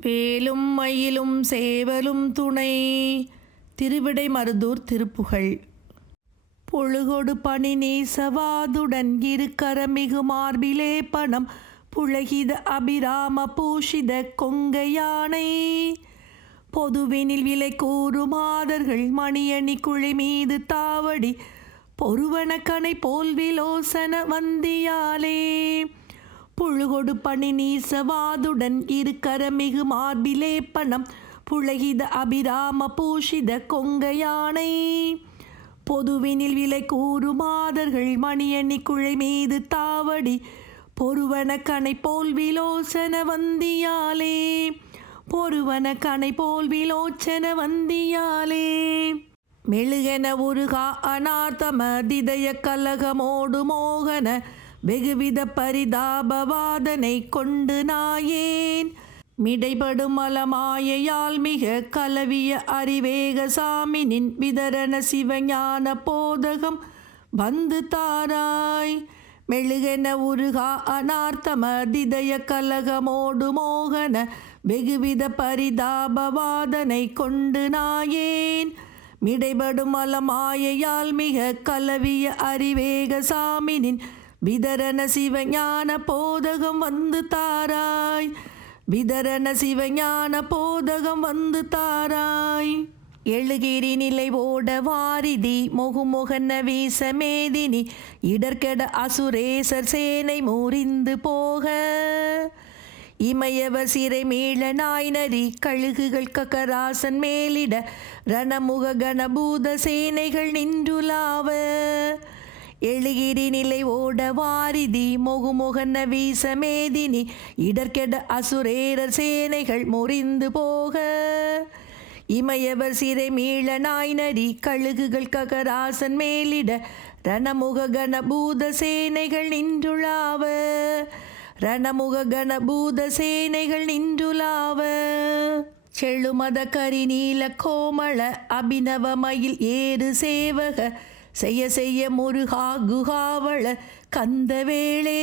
வேலும் மயிலும் சேவலும் துணை. திருவிடை மருதூர் திருப்புகழ். பொழுகொடு பணி நேசவாதுடன் இருக்கரமிகு மார்பிலே பணம் புலகித அபிராம பூஷித கொங்கை யானை. பொதுவினில் விலை கூறும் மாதர்கள் மணியணி குழி மீது தாவடி. பொருவன கனை போல் விலோசன வந்தியாலே. புழுகொடு பணி நீசவாதுடன் இருக்கர மிகு மார்பிலே பணம் புழகித அபிராம பூஷித கொங்கையானை. பொதுவினில் விலை கூறு மாதர்கள் மணியணி குழை மீது தாவடி பொறுவன கனை போல் விலோசன வந்தியாலே. பொறுவன கனை போல் விலோச்சன வந்தியாலே. மெழுகென உருகா அனார்த்தம திதய கலகமோடு மோகன வெகுவித பரிதாபவாதனை கொண்டு நாயேன். மிடைபடும் மலமாயையால் மிக கலவிய அறிவேக சாமினின் விதரண சிவஞான போதகம் வந்து தாராய். மெழுகென உருகா அனார்த்தம திதய கலகமோடு மோகன வெகுவித பரிதாபவாதனை கொண்டு நாயேன். மிடைபடும் மலமாயையால் மிக கலவிய அறிவேக சாமினின் விதரண சிவஞான போதகம் வந்து தாராய். விதரண சிவஞான போதகம் வந்து தாராய். எழுகிரி நிலை ஓட வாரிதி முகுமுகன வீச மேதினி இடர்கெட அசுரேசர் சேனை முறிந்து போக. இமயவர் சிறை மீள நாய்நரி கழுகுகள் கக்கராசன் மேலிட ரணமுக கணபூத சேனைகள் நின்றுலாவ. எழுகிரி ஓட வாரிதி முகுமுகன வீசமேதினி இடர்கெட அசுரேரர் சேனைகள் முறிந்து போக. இமையவர் சிறை மீள நாய்நரி கழுகுகள் ககராசன் மேலிட ரணமுக கணபூத சேனைகள் நின்றுளாவ. ரணமுக கணபூத சேனைகள் நின்றுலாவ செழுமத கரிநீல கோமள அபிநவ மயில் ஏறு சேவக. செய்ய செய்ய முருகா குகாவள கந்தவேளே.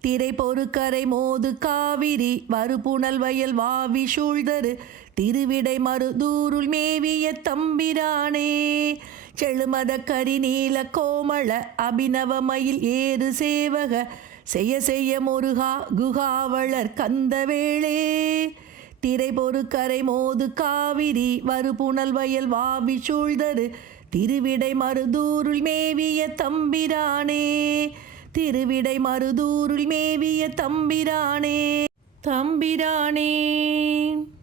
திரை பொறுக்கரை மோது காவிரி வறுபுணல் வயல் வாவி சூழ்தரு திருவிடை மருதூருள் மேவிய தம்பிரானே. செழுமத கரிநீல கோமள அபிநவ மயில் ஏறு சேவக செய்ய செய்ய முருகா குகாவளர் கந்தவேளே. திரை பொறுக்கரை மோது காவிரி வருபுணல் வயல் வாவி சூழ்தரு. திருவிடை மருதூருள் மேவிய தம்பிரானே. திருவிடை மருதூருள் மேவிய தம்பிரானே. தம்பிரானே.